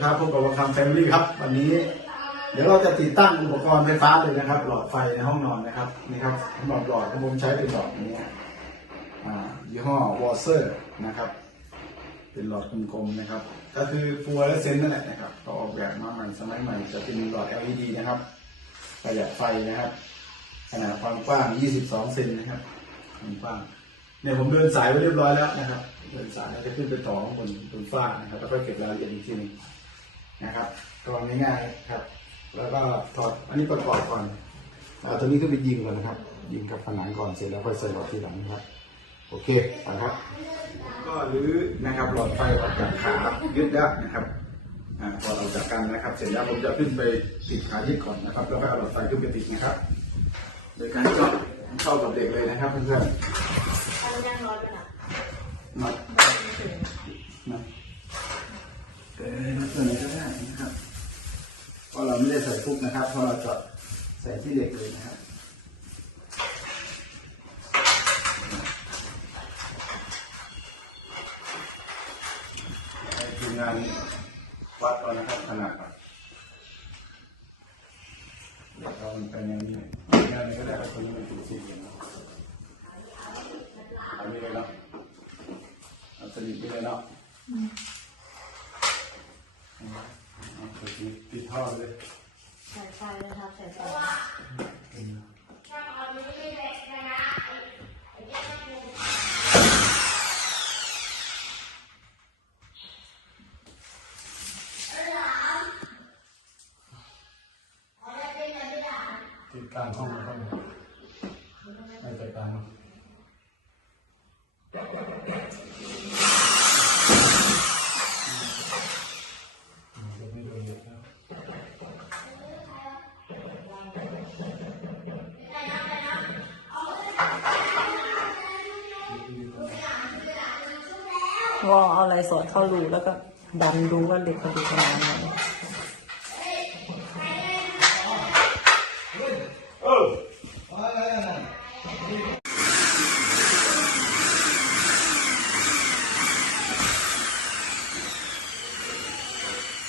ครับพบกับวังคำแฟมิลี่ครับวันนี้ เดี๋ยวเราจะติดตั้งอุปกรณ์ไฟฟ้าเลยนะครับ หลอดไฟในห้องนอนนะครับนี่ครับหลอดหลอดที่ผมใช้เป็นหลอดนี้อ่ายี่ห้อวอเซอร์นะครับ เป็นหลอดกลมๆนะครับ ก็คือฟูออเรสเซนนั่นแหละนะครับก็ออกแบบมาใหม่สมัยใหม่จะเป็นหลอด LED นะครับ ประหยัดไฟนะครับ ขนาดความกว้าง 22 เซนนะครับความกว้างเนี่ยผมเดินสายไว้เรียบร้อยแล้วนะครับ เดินสายจะขึ้นไปต่อข้างบนบนฟ้านะครับแล้วก็เก็บรายละเอียดอีกทีนึง นะครับก็ง่ายๆครับ แล้วก็ถอดอันนี้ประกอบก่อนเอาตัวนี้ขึ้นไปยิงก่อนนะครับ ยิงกับผนังก่อนเสร็จแล้วค่อยใส่หลอดทีหลังนะครับ โอเคไปครับ ก็รื้อนะครับหลอดไฟออกจากขายึดแล้วนะครับอ่าพอเราจากกันนะครับ เสร็จแล้วผมจะขึ้นไปติดขายึดก่อนนะครับแล้วก็เอาหลอดไฟขึ้นไปติดนะครับ โดยการเจาะเข้ากับเด็กเลยนะครับเพื่อนๆอันยังร้อนเลยนะมามาเออมาตัวไหนก็ได้นะครับ เราไม่ได้ใส่ฟุกนะครับ เพราะเราจะใส่ที่เหล็กเลยนะครับให้ทีมงานวัดก่อนนะครับขนาดก่อนเดี๋ยวเราเป็นอย่างนี้งานนี้ก็ได้ครับตัวนี้มันเป็นสี่เหลี่ยมเนาะอันนี้เลยเนาะเอาสนิทไปเลยเนาะเอ ไปติดติดท่อเลยใส่ไฟเลยครับใส่ไฟติดกลางห้องแล้วก็ไม่ใจกลางเนาะอืมเดี๋ยวไม่โดนเหยียบนะ วอเอาอะไร สอดเข้ารูแล้วก็ดันดูว่าเหล็กมันอยู่ประมาณไหน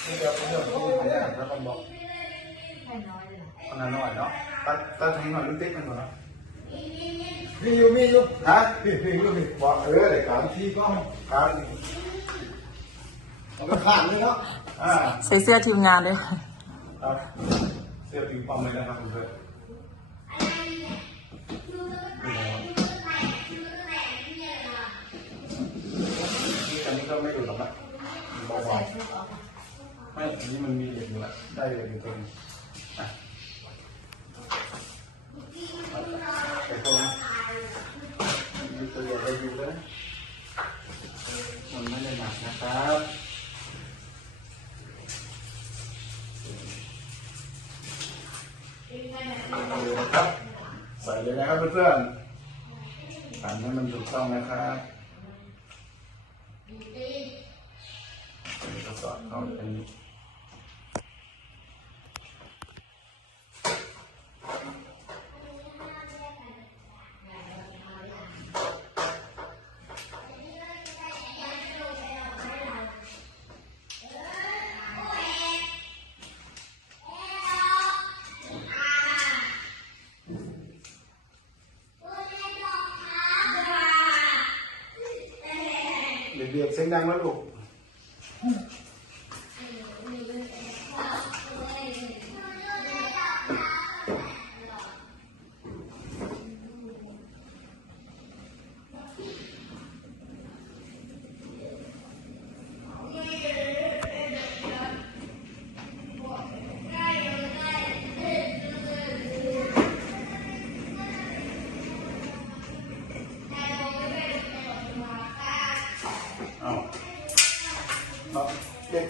นี่เดี๋ยวผมเดี๋ยวผมจะพยายามแล้วก็บอกให้น้อยเลยนะขนาดหน่อยเนาะตัดตัดทิ้งหน่อยลูกติ๊กมันก่อนเนาะ มีอยู่มีอยู่ฮะพี่พี่อยู่พี่บอกเออเลยการที่ก็การเอาไปผ่านนี่เนาะอ่าใส่เสื้อทีมงานด้วยครับเสื้อปิงปองเลยนะครับคุณเพื่อนอันนี้ก็ไม่ดูหรอกนะเบาๆไม่อันนี้มันมีเหล็กอยู่ละได้เหล็กอยู่ตรงนี้อะไปตรงมีตัวใหญ่ได้อยู่แล้วนะมันไม่ได้หนักนะครับ ครับใส่เลยนะครับเพื่อน ๆทำให้มันถูกต้องนะครับทดสอบเข้าเป็น เด็กเสียงดังแล้วลูก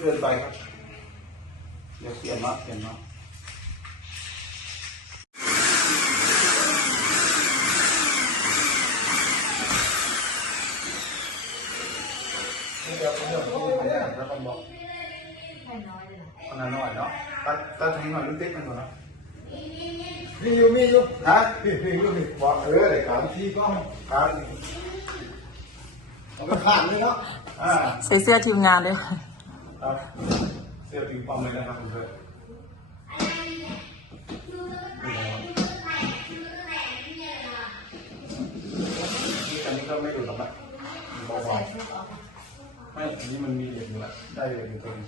เล็กเกินไปครับ เดี๋ยวเปลี่ยนเนาะเปลี่ยนเนาะนี่เดี๋ยวผมเดี๋ยวผมจะพยายามแล้วก็บอกให้น้อยเลยนะขนาดหน่อยเนาะตัดตัดทิ้งหน่อยลูกติ๊กมันก่อนเนาะมีอยู่มีอยู่ฮะพี่พี่อยู่พี่บอกเออเลยการที่ก็การเอาไปผ่านนี่เนาะอ่าใส่เสื้อทีมงานด้วย ครับเสสื้อปิงปองเลยนะครับเพื่อนนี่นะครับนี่อันนี้ก็ไม่ดูหรอกนะเบาๆไม่อันนี้มันมีเหล็กอยู่ละได้เหล็กอยู่ตรงนี้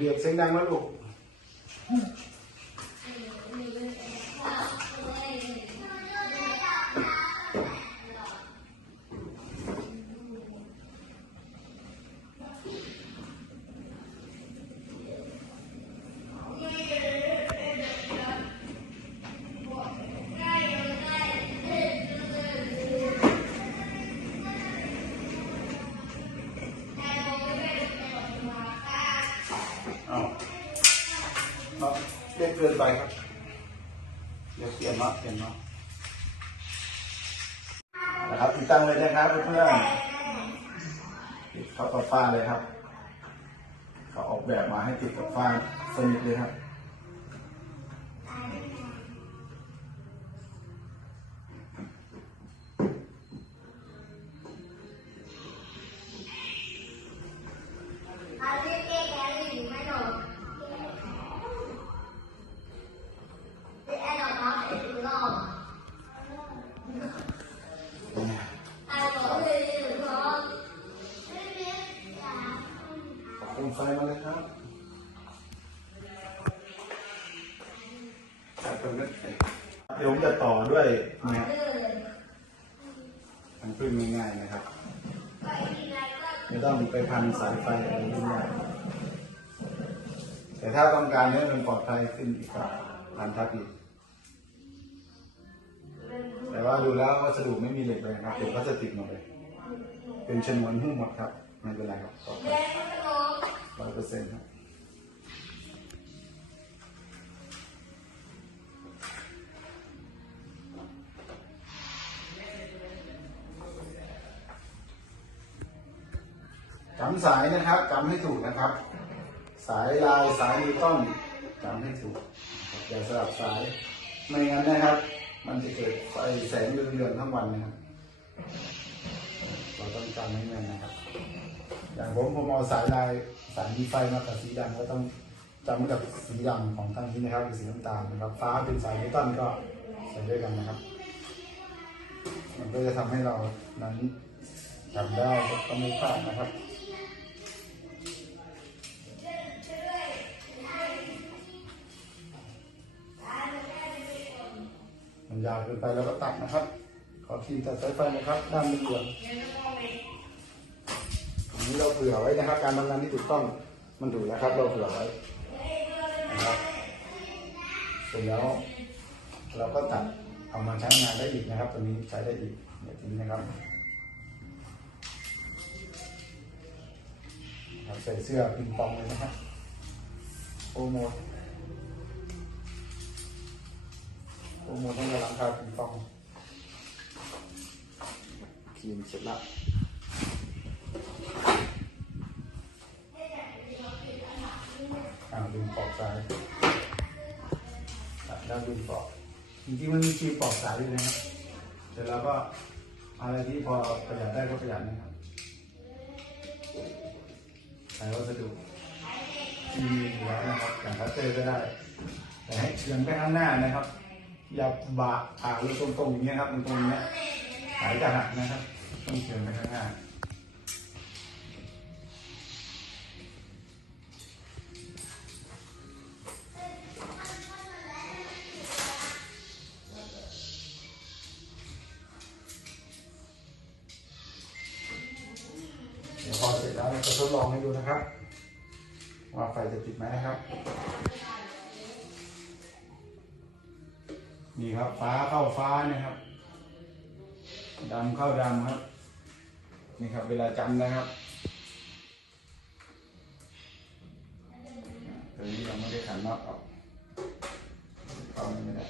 เด็กๆเเล่นเกินไปครับ เดี๋ยวเปลี่ยนเนาเปลี่ยนมานะครับติดตั้งเลยนะครับเพื่อนติดเข้ากับฟ้าเลยครับเขาออกแบบมาให้ติดกับฟ้าสนิทเลยครับ พันสายไฟอะไรนี้ได้แต่ถ้าต้องการให้มันปลอดภัยขึ้นอีกก็พันทับอีกแต่ว่าดูแล้ววัสดุไม่มีเหล็กเลยนะครับเป็นพลาสติกหมดเลย เป็นชนวนหุ้มหมดครับไม่เป็นไรครับปลอดภัยร้อยเปอร์เซ็นต์ครับ สายนะครับจำให้ถูกนะครับ สายลายสายนิวตันจำให้ถูกอย่าสลับสายไม่งั้นนะครับ มันจะเกิดไฟแสงเรืองๆทั้งวันนะครับเราต้องจำให้แม่นนะครับ อย่างผมผมเอาสายลายสายดีไฟมากับสีดำก็ต้องจำกับสีดำของทั้งที่นะครับสีน้ำตาลนะครับ ฟ้าเป็นสายนิวตันก็ใส่ด้วยกันนะครับ มันก็จะทำให้เรานั้นจำได้ก็ไม่พลาดนะครับ ยาวเกินไปแล้วก็ตัดนะครับ ขอทีตัดสายไฟนะครับ ด้านเหลืองอันนี้เราเผื่อไว้นะครับ การทำงานที่ถูกต้องมันถูกแล้วครับ เราเผื่อไว้นะครับเสร็จแล้วเราก็ตัดเอามาใช้งานได้อีกนะครับ ตัวนี้ใช้ได้อีกแบบนี้นะครับครับใส่เสื้อปิงปองเลยนะครับโปรโมท โปรโมทต้องการราคาปิงปองครีมเสร็จแล้วอ่าดึงปอกสายตัดแล้วดึงปอกจริงๆมันมีครีปอกสายอยู่นะครับเสร็จแล้วก็อะไรที่พอประหยัดได้ก็ประหยัดนะครับใช้วัสดุที่มีอยู่แล้วนะครับอย่างคัตเตอร์ก็ได้ แต่ให้เฉือนไปข้างหน้านะครับ อย่าบะผ่าเลยตรงๆอย่างเงี้ยครับตรงตรงเนี้ยสายจะหักนะครับต้องเฉียงไปข้างหน้าพอเสร็จแล้วเราจะทดลองให้ดูนะครับ ว่าไฟจะติดไหมนะครับ นี่ครับ ฟ้าเข้าฟ้านะครับดำเข้าดำครับ นี่ครับ เวลาจำนะครับตัวนี้ยังไม่ได้ขันน็อตออกเข้าไม่ได้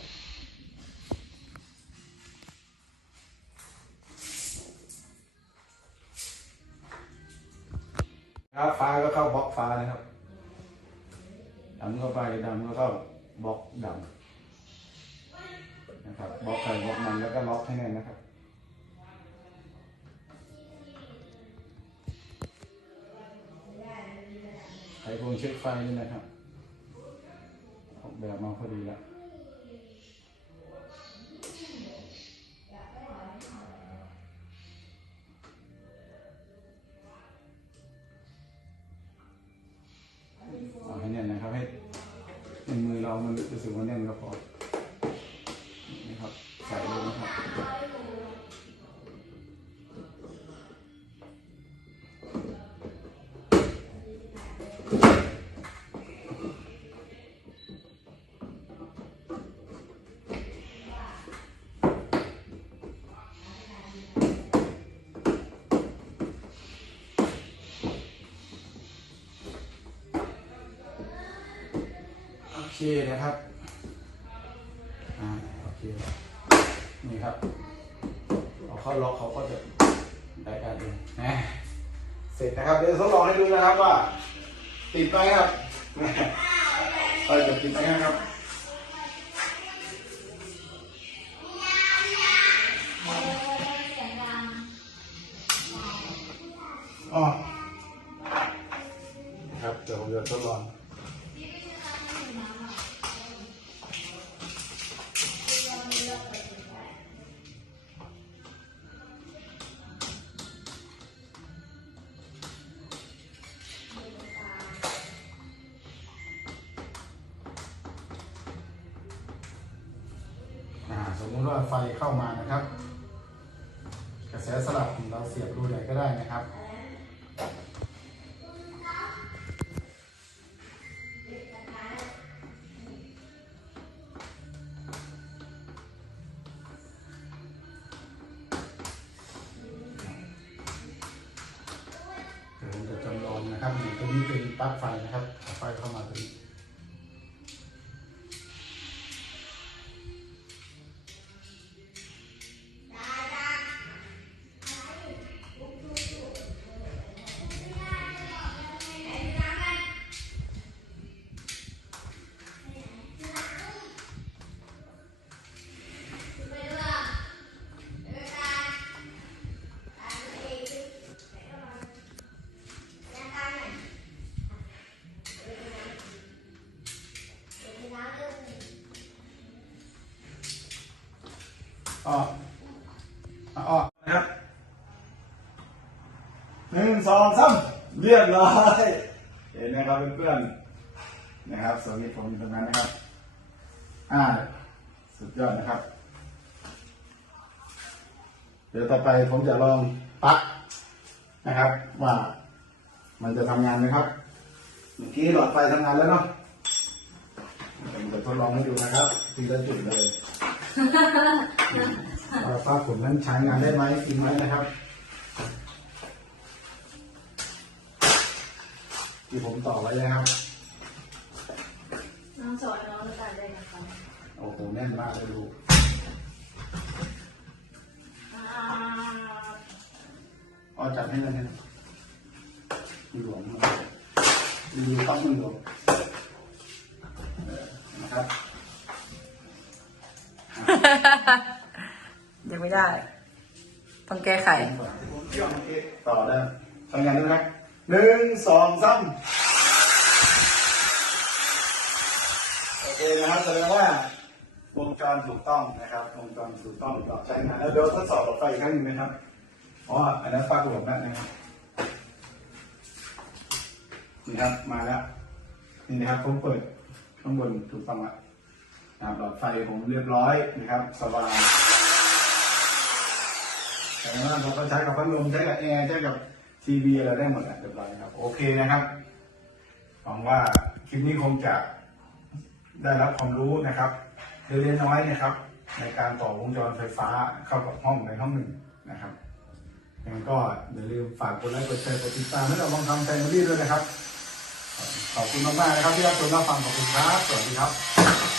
ครับฟ้าก็เข้าบล็อกฟ้านะครับดำเข้าไปดำก็เข้าบล็อกดำ นะครับบล็อกใครบล็อกมันแล้วก็ล็อกให้แน่นนะครับไขควงเช็คไฟนี่นะครับออกแบบมาพอดีแล้วเอาให้แน่นนะครับให้ในมือเรามันรู้สึกว่าแน่นก็พอ ใส่ลยนะครับโอเคนะครับอ่าโอเคนี่ ครับเอาเข้าล็อกเขาก็จะได้การเองนะเสร็จนะครับเดี๋ยวทดลองให้ดูนะครับว่า ติดไหมครับไฟจะติดไหมครับอ๋อครับเดี๋ยวผมจะทดลอง ราเสียบรูไหนก็ได้นะครับ อ๋อนะครับหนึ่งสองสามเรียบร้อยเห็นไหมครับเพื่อนๆนะครับสวิตช์ผมอยู่ตรงนั้นนะครับ อ่า สุดยอดนะครับ เดี๋ยวต่อไปผมจะลองปั๊กนะครับ ว่ามันจะทำงานไหมครับ เมื่อกี้หลอดไฟทำงานแล้วเนาะผมจะทดลองให้ดูนะครับ ทีละจุดเลย ว่าฟ้าฝนนั้นใช้งานได้ไหมจริงไหมนะครับที่ผมต่อไว้นะครับ น้องสอนน้องแล้วกันได้นะคะโอ้โหแน่นมากเลยดูอ่าเอาจัดให้เลยนะครับหลวมมากดูต้องมันหลวมเออนะครับ ยังไม่ได้ ต้องแก้ไขผมเชื่อเมื่อกี้ต่อได้ทำงานได้ไหมหนึ่งสองสามโอเคนะครับแสดงว่าวงจรถูกต้องนะครับ วงจรถูกต้องต่อใช้งานแล้วเดี๋ยวทดสอบต่อไปอีกครั้งหนึ่งนะครับอ๋ออันนั้นปลั๊กหลวมแล้วนะครับนี่ครับมาแล้วนี่นะครับผมเปิดข้างบนถูกต้องแล้วนะครับหลอดไฟผมเรียบร้อยนะครับ สว่าง แต่ว่าเราก็ใช้กับพัดลมใช้กับแอร์ใช้กับทีวีอะไรได้หมดแหละเรียบร้อยครับ โอเคนะครับหวังว่าคลิปนี้คงจะได้รับความรู้นะครับเล็กๆน้อยนะครับ ในการต่อวงจรไฟฟ้าเข้ากับห้องในห้องหนึ่งนะครับยังไงก็อย่าลืมฝากกดไลค์กดแชร์กดติดตามให้เราลองทำแฟมิลี่ด้วยนะครับ ขอบคุณมากๆนะครับที่รับชมรับฟังขอบคุณครับสวัสดีครับ